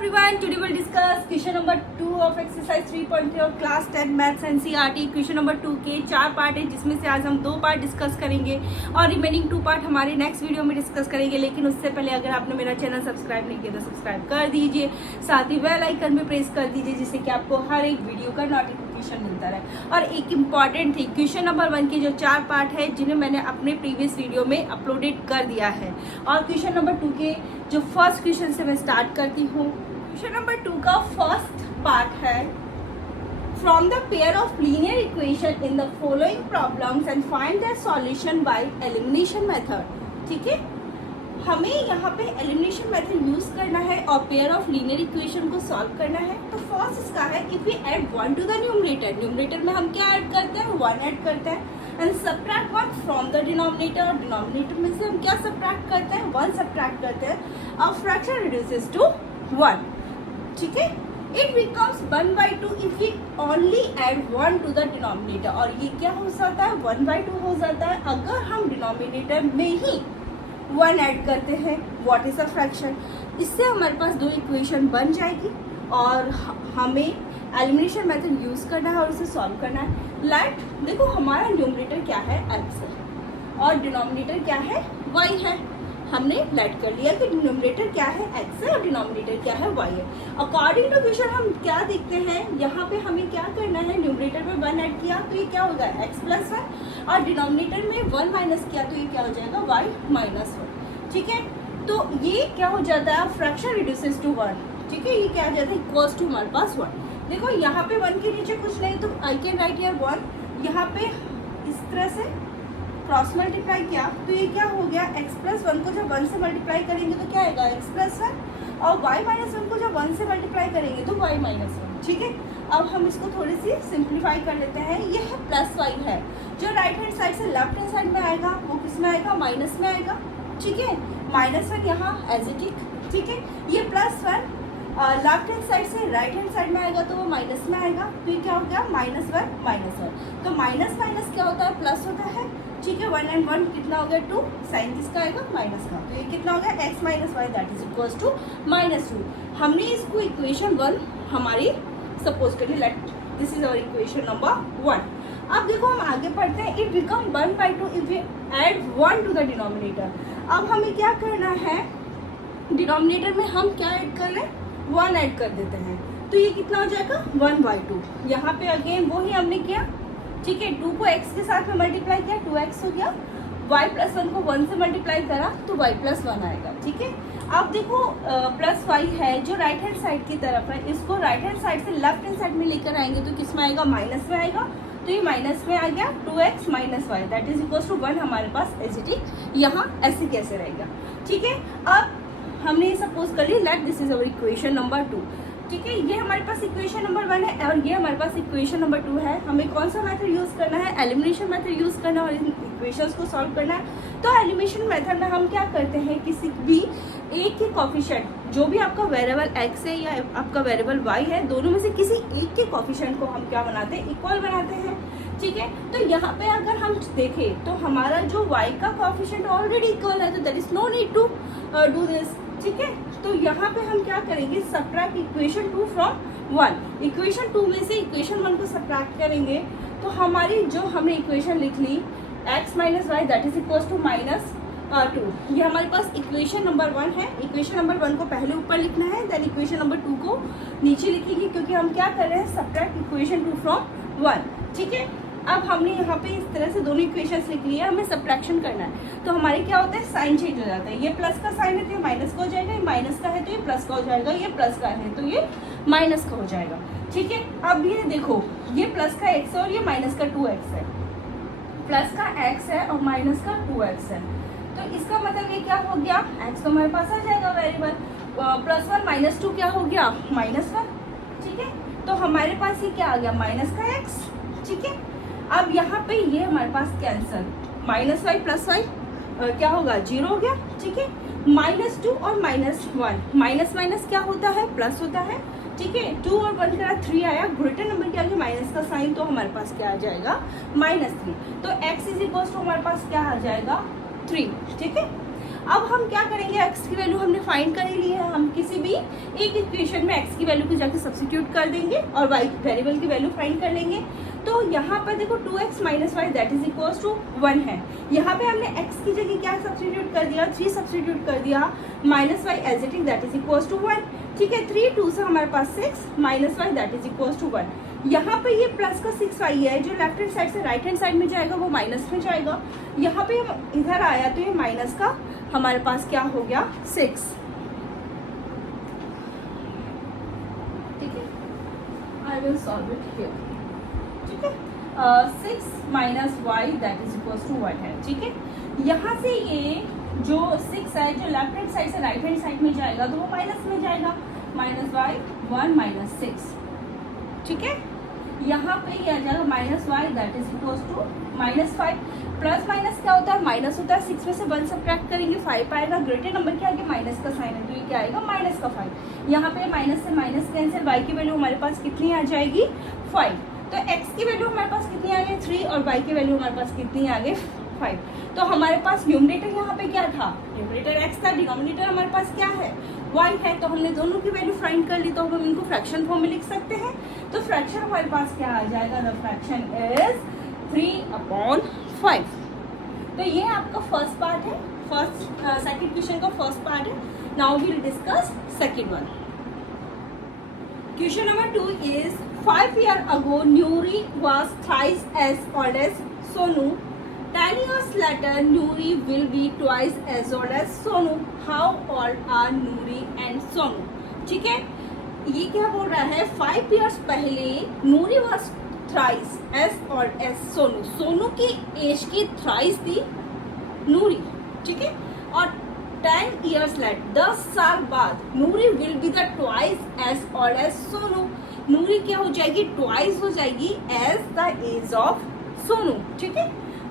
everyone, today we'll discuss question number 2 of exercise 3.3 of class 10 maths NCERT। Question number 2 के 4 part है, जिसमें से आज हम 2 पार्ट डिस्कस करेंगे और रिमेनिंग 2 पार्ट हमारे नेक्स्ट वीडियो में डिस्कस करेंगे। लेकिन उससे पहले अगर आपने मेरा चैनल सब्सक्राइब नहीं किया तो सब्सक्राइब कर दीजिए, साथ ही बेल आइकन भी प्रेस कर दीजिए, जिससे कि आपको हर एक वीडियो का नोटिफिकेशन मिलता रहे। और एक इम्पॉर्टेंट थी, क्वेश्चन नंबर 1 के जो 4 पार्ट है जिन्हें मैंने अपने प्रीवियस वीडियो में अपलोडेड कर दिया है, और क्वेश्चन नंबर 2 के जो फर्स्ट क्वेश्चन से मैं स्टार्ट करती हूँ। क्वेश्चन नंबर 2 का फर्स्ट पार्ट है, from the pair of linear equation in the following problems and find the solution by elimination method. ठीक है, हमें यहाँ पे एलिमिनेशन मेथड यूज करना है और पेयर ऑफ लीनियर इक्वेशन को सॉल्व करना है। तो फर्स्ट इसका है, if we add 1 to the numerator, numerator में हम क्या ऐड करते हैं, 1 ऐड करते हैं, and subtract 1 from the denominator, और डिनोमिनेटर में से हम क्या सब्ट्रैक्ट करते हैं, 1 सब्ट्रैक्ट करते हैं, और फ्रैक्शन रिड्यूसेस टू 1। ठीक है, it becomes 1/2 if we only add 1 to the denominator, और ये क्या हो जाता है, 1/2 हो जाता है अगर हम डिनोमिनेटर में ही 1 ऐड करते हैं। What is a fraction? इससे हमारे पास 2 इक्वेशन बन जाएगी और हमें एलिमिनेशन मेथड यूज करना है और उसे सॉल्व करना है। लेट देखो, हमारा न्यूमरेटर क्या है, x है, और डिनोमिनेटर क्या है, y है। हमने लेट कर लिया कि न्यूमरेटर क्या है, x है, और डिनोमिनेटर क्या है, y है। अकॉर्डिंग टू क्वेश्चन हम क्या देखते हैं, यहाँ पे हमें क्या करना है, न्यूमरेटर में 1 ऐड किया तो ये क्या होगा, x + 1, और डिनोमिनेटर में 1 माइनस किया तो ये क्या हो जाएगा, y - 1। ठीक है, तो ये क्या हो जाता है, फ्रैक्शन रिड्यूसेस टू 1। ठीक है, ये क्या आ जाता है, इक्वल्स टू हमारे पास 1। देखो यहाँ पे 1 के नीचे कुछ नहीं, तो आई कैन राइट हियर 1। यहाँ पे इस तरह से क्रॉस मल्टीप्लाई किया तो ये क्या हो गया, x + 1 को जब 1 से मल्टीप्लाई करेंगे तो क्या आएगा, x + 1, और y - 1 को जब 1 से मल्टीप्लाई करेंगे तो y - 1। ठीक है, अब हम इसको थोड़ी सी सिंप्लीफाई कर लेते हैं। ये है +y है, जो राइट हैंड साइड से लेफ्ट हैंड साइड में आएगा वो किस में आएगा, माइनस में आएगा। ठीक है, -1 यहाँ एज इट इज। ठीक है, ये +1 लेफ्ट हैंड साइड से राइट हैंड साइड में आएगा तो वो माइनस में आएगा, तो ये क्या हो गया, -1 तो माइनस माइनस क्या होता है, प्लस होता है। ठीक है, 1 and 1 कितना हो गया, 2, साइन किसका आएगा, माइनस का, तो ये कितना हो गया, x - y that is equals to -2। हमने इसको इक्वेशन 1 हमारी सपोज करिए, let this is our equation number 1। अब देखो हम आगे पढ़ते हैं, it become 1/2 if we add 1 to the denominator. अब हमें क्या करना है, डिनोमिनेटर में हम क्या ऐड कर रहे हैं, 1 ऐड कर देते हैं, तो ये कितना हो जाएगा, 1/2। यहाँ पे अगेन वो ही हमने किया। ठीक है, 2 को x के साथ में मल्टीप्लाई किया, 2x हो गया, y + 1 को 1 से मल्टीप्लाई करा तो y + 1 आएगा। ठीक है, अब देखो +y है जो राइट हैंड साइड की तरफ है, इसको राइट हैंड साइड से लेफ्ट हैंड साइड में लेकर आएंगे तो किस में आएगा, माइनस में आएगा, तो ये माइनस में आ गया, 2x - y that is equals to 1 हमारे पास एज इट इज यहाँ ऐसे कैसे रहेगा। ठीक है, अब हमने ये सपोज कर ली, let this is our equation number 2। ठीक है, ये हमारे पास इक्वेशन नंबर 1 है और ये हमारे पास इक्वेशन नंबर 2 है। हमें कौन सा मेथड यूज करना है, एलिमिनेशन मेथड यूज करना है और इन इक्वेशंस को सॉल्व करना है। तो एलिमिनेशन मेथड में हम क्या करते हैं, किसी भी एक के कॉफिशिएंट, जो भी आपका वेरिएबल x है या आपका वेरिएबल y है, दोनों में से किसी एक के कॉफिशिएंट को हम क्या बनाते हैं, इक्वल बनाते हैं। ठीक है, तो यहाँ पे अगर हम देखें तो हमारा जो y का कॉफिशिएंट ऑलरेडी इक्वल है, तो there is no need to do this. ठीक है, तो यहाँ पे हम क्या करेंगे, सब्ट्रैक्ट इक्वेशन 2 फ्रॉम 1। इक्वेशन 2 में से इक्वेशन 1 को सब्ट्रैक्ट करेंगे तो हमारी जो हमने इक्वेशन लिख ली, x - y that is equals to -2, ये हमारे पास इक्वेशन नंबर 1 है। इक्वेशन नंबर 1 को पहले ऊपर लिखना है, देन इक्वेशन नंबर 2 को नीचे लिखेंगे, क्योंकि हम क्या कर रहे हैं, सब्ट्रैक्ट इक्वेशन 2 फ्रॉम 1। ठीक है, अब हमने यहाँ पे इस तरह से दोनों इक्वेशंस लिख लिए, हमें सब्ट्रैक्शन करना है, तो हमारे क्या होता है, साइन चेंज हो जाता है। ये प्लस का साइन है तो ये माइनस का हो जाएगा, ये माइनस का है तो ये प्लस का हो जाएगा, ये प्लस का है तो ये माइनस का हो जाएगा। ठीक है, अब ये देखो, ये प्लस का x है और ये माइनस का 2x है, प्लस का x है और माइनस का 2x है, तो इसका मतलब ये क्या हो गया, x तो हमारे पास आ जाएगा वेरिएबल, +1 - 2 क्या हो गया, -1। ठीक है, तो हमारे पास ये क्या आ गया, माइनस का x। ठीक है, अब यहाँ पे ये हमारे पास कैंसल, -y + y क्या होगा, 0 हो गया। ठीक है, -2 और -1, माइनस माइनस क्या होता है, प्लस होता है। ठीक है, 2 और 1 का 3 आया, ग्रेटर नंबर के आगे माइनस का साइन, तो हमारे पास क्या आ जाएगा, -3। तो x = हमारे पास क्या आ जाएगा, 3। ठीक है, अब हम क्या करेंगे, x की वैल्यू हमने फाइंड कर ही ली है, हम किसी भी एक इक्वेशन में x की वैल्यू को जाके सब्स्टिट्यूट कर देंगे और y वेरिएबल की वैल्यू फाइंड कर लेंगे। तो यहाँ पर देखो 2x minus y that is equals to 1 है। यहाँ पे हमने x की जगह क्या सब्स्टिट्यूट कर दिया, 3 सब्स्टिट्यूट कर दिया, minus y as it is that is equals to 1। ठीक है, 3 2 से हमारे पास 6 minus y that is equals to 1। यहाँ पे ये प्लस का 6y है, जो लेफ्ट हैंड साइड से राइट हैंड साइड में जाएगा वो माइनस में जाएगा। यहाँ पे इधर आया तो ये माइनस का हमारे पास क्या हो गया 6। ठीक है, I will solve it here. ठीक है, 6 minus y that is equals to 1 है। ठीक है, यहाँ से ये जो 6 है जो लेफ्ट हैंड साइड से राइट हैंड साइड में जाएगा तो वो माइनस में जाएगा, माइनस वाई 1 माइनस 6। ठीक है, यहाँ पे ये आ जाएगा minus y that is equals to minus 5। Plus minus क्या होता है, माइनस होता है, 6 में से 1 सब्ट्रैक्ट करेंगे 5 आएगा, ग्रेटर नंबर के आगे माइनस का साइन है तो ये क्या आएगा माइनस का 5। यहाँ पे माइनस से माइनस कैंसिल, वाई की वैल्यू हमारे पास कितनी आ जाएगी 5। तो x की वैल्यू हमारे पास कितनी आ गई 3 और y की वैल्यू हमारे पास कितनी आ गई 5। तो हमारे पास न्यूमरेटर यहाँ पे क्या था, न्यूमरेटर x था, डिनोमिनेटर हमारे पास क्या है y है। तो हमने दोनों की वैल्यू फाइंड कर ली, तो हम इनको फ्रैक्शन फॉर्म में लिख सकते हैं। तो फ्रैक्शन हमारे पास क्या आ जाएगा, द फ्रैक्शन इज 3/5। तो ये आपका फर्स्ट पार्ट है, सेकंड क्वेश्चन का फर्स्ट पार्ट है। Now we will discuss second one. Question number 2 is 5 years ago Nuri was thrice as old as Sonu. 10 years later Nuri will be twice as old as Sonu. How old are Nuri and Sonu? ठीक है, ये क्या बोल रहा है, 5 years पहले नूरी was thrice as old as Sonu. Sonu की as की thrice थी नूरी। ठीक है, और 10 years later 10 साल बाद Noori will be the twice as old as Sonu. Noori क्या हो जाएगी, ट्वाइस हो जाएगी as the age of Sonu. ठीक है,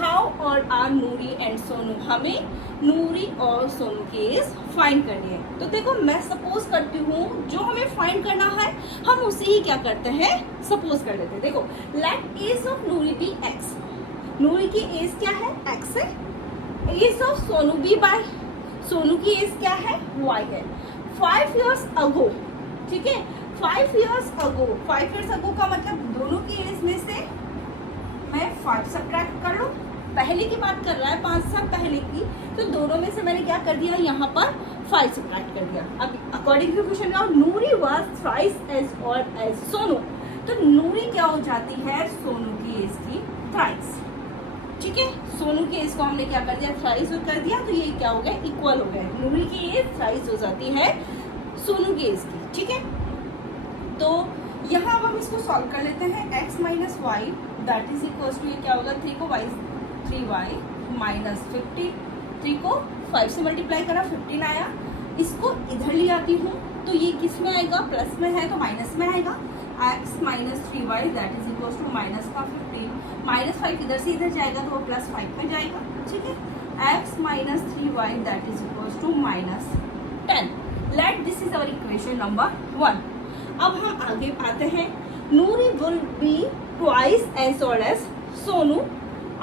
how old are Noori and Sonu, हमें नूरी और सोनू की एज फाइंड करनी है। तो देखो मैं सपोज करती हूँ, जो हमें फाइंड करना है हम उसे ही क्या करते हैं सपोज कर लेते हैं। देखो let age of Noori be x, Noori की एज क्या है x है, age of Sonu be y, Sonu की एज क्या है y है। 5 years ago, ठीक है, 5 years ago, 5 years ago का मतलब दोनों की एज में से मैं 5 सब्ट्रैक्ट कर लूँ, पहले की बात कर रहा है 5 साल पहले की, तो दोनों में से मैंने क्या कर दिया यहाँ पर 5 सब्ट्रैक्ट कर दिया। अब according to question now Noori was thrice as old as Sonu, तो नूरी क्या हो जाती है सोनू की एज की थ्राइस। ठीक है, सोनू की एज को हमने क्या कर दिया थ्राइस कर दिया, तो ये क्या हो गया इक्वल हो गया, नूरी की एज थ्राइस हो जाती है सोनू की एज की। ठीक है, तो यहाँ अब हम इसको सॉल्व कर लेते हैं। x minus y that is equal to, ये क्या होगा 3 को y 3y माइनस 50, 3 को 5 से मल्टीप्लाई करा 15 आया, इसको इधर ले आती हूँ तो ये किस में आएगा, प्लस में है तो माइनस में आएगा। x minus 3y that is equal to minus का 15, माइनस 5 इधर से इधर जाएगा तो वो प्लस 5 में जाएगा। ठीक है, x minus 3y that is equal to minus 10। Let this is our equation number 1। अब हम आगे आते हैं, Noori will be twice as old as Sonu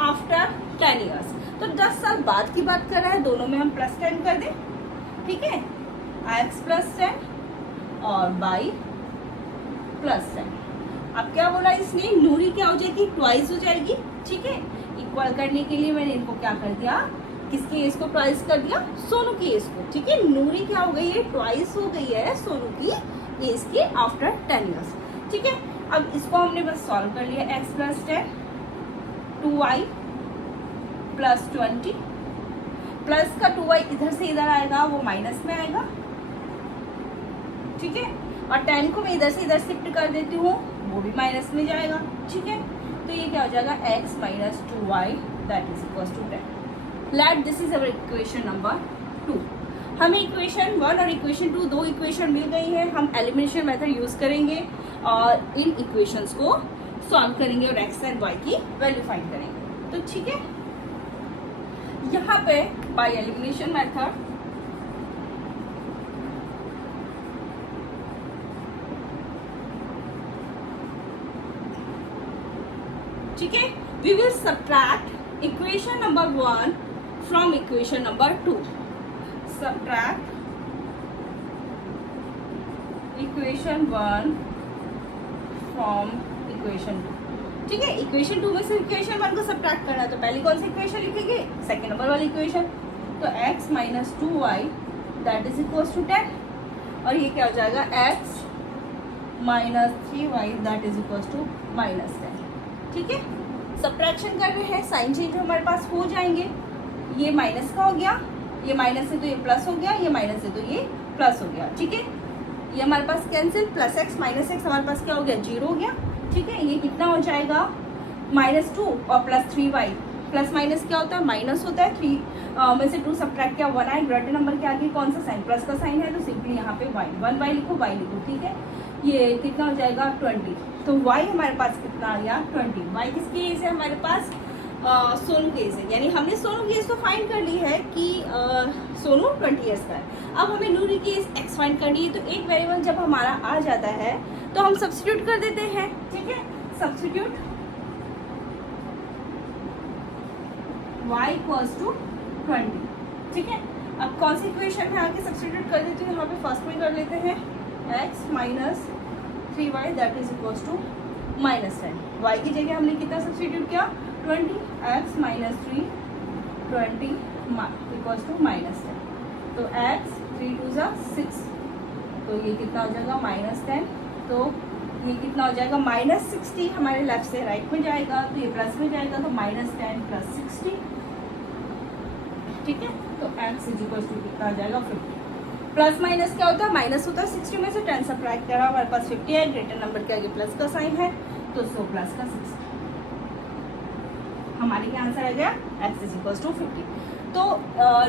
after 10 years। तो 10 साल बाद की बात कर रहा है, दोनों में हम प्लस 10 कर दें। ठीक है, x प्लस 10 और y प्लस 10। अब क्या बोला इसने, नूरी क्या हो जाएगी ट्वाइस हो जाएगी। ठीक है, इक्वल करने के लिए मैंने इनको क्या कर दिया, किसकी एज को ट्वाइस कर दिया, सोनू की एज को। ठीक है, नूरी क्या हो गई है ट्वाइस हो गई है सोनू की एज के आफ्टर 10 years। ठीक है, अब इसको हमने बस सॉल्व कर लिया, x plus 10 2y plus 20, plus का 2y इधर से इधर आएगा वो माइनस में आएगा। ठीक है, और 10 को मैं इधर से इधर शिफ्ट कर देती हूँ वो भी माइनस में जाएगा। ठीक है, तो ये क्या हो जाएगा x minus 2y that is equal to 10। Let this is our equation number 2। हमें इक्वेशन 1 और इक्वेशन 2 दो इक्वेशन मिल गई है, हम एलिमिनेशन मेथड यूज करेंगे और इन इक्वेशंस को सॉल्व करेंगे और x एंड y की वैल्यू फाइंड करेंगे। तो ठीक है, यहाँ पे बाय एलिमिनेशन मेथड ठीक है, we will subtract equation number 1 from equation number 2। subtract equation 1 from equation 2। ठीक है, इक्वेशन 2 में से इक्वेशन 1 को सब्ट्रैक्ट करना है, तो पहले कौन सी इक्वेशन लिखेंगे? सेकेंड नंबर वाली इक्वेशन। तो x minus 2y that is equal to 10, और ये क्या हो जाएगा? x minus 3y that is equal to minus 10। ठीक है, सब्ट्रैक्शन कर रहे हैं, साइन चेंज हमारे पास हो जाएंगे। ये माइनस का हो गया, ये माइनस है तो ये प्लस हो गया, ये माइनस है तो ये प्लस हो गया। ठीक है, ये हमारे पास cancel, plus x minus x हमारे पास क्या हो गया? 0 हो गया। ठीक है, ये कितना हो जाएगा? -2 और प्लस 3y। प्लस माइनस क्या होता है? माइनस होता है। 3 में से 2 सब्ट्रैक्ट किया, 1 आए, ग्रेटर नंबर के आगे कौन सा साइन? प्लस का साइन है, तो सिंपली यहाँ पे y 1y लिखो, y लिखो। ठीक है, ये कितना हो जाएगा? 20। तो y हमारे पास कितना आ गया? 20। y किसकी एज है हमारे पास? सोनू केस है, यानी हमने सोनू केस तो फाइंड कर ली है कि सोनू 20 ईयर्स का है। अब हमें नूरी की एज एक्स फाइंड करनी है, तो एक वेरिएबल जब हमारा आ जाता है तो हम सब्स्टिट्यूट कर देते हैं। ठीक है, सब्स्टिट्यूट y इक्वल्स टू 20। ठीक है, अब कौन सी इक्वेशन में आके सब्स्टिट्यूट कर देती हूँ? यहाँ पे फर्स्ट में कर लेते हैं x minus 3y that is equals to minus 10। y की जगह हमने कितना सब्स्टिट्यूट किया? 20, x minus 3 20 equals to minus 10। तो x 3 2 ज़ा 6, तो ये कितना हो जाएगा? माइनस 10। तो ये कितना हो जाएगा? माइनस 60 हमारे लेफ्ट से राइट में जाएगा, तो ये प्लस में जाएगा, तो माइनस 10 प्लस 60। ठीक है, तो x इज इक्वल्स टू कितना आ जाएगा? 50। प्लस माइनस क्या होता है? माइनस होता है। 60 में से 10 सब्ट्रैक्ट करा, हमारे पास 50 है, ग्रेटर नंबर के आगे प्लस का साइन है, तो 100 प्लस का 60। हमारे क्या आंसर आ गया? x is equals to 50। तो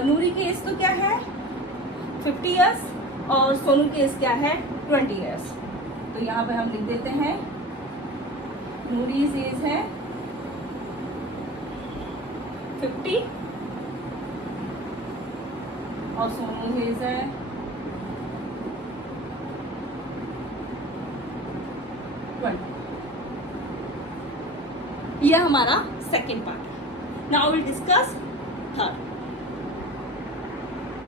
नूरी की एज तो क्या है? 50 ईयर्स, और सोनू की एज क्या है? 20 ईयर्स। तो यहाँ पे हम लिख देते हैं नूरी एज है 50 और सोनू एज है 20। यह हमारा सेकेंड पार्ट है। Now will discuss third.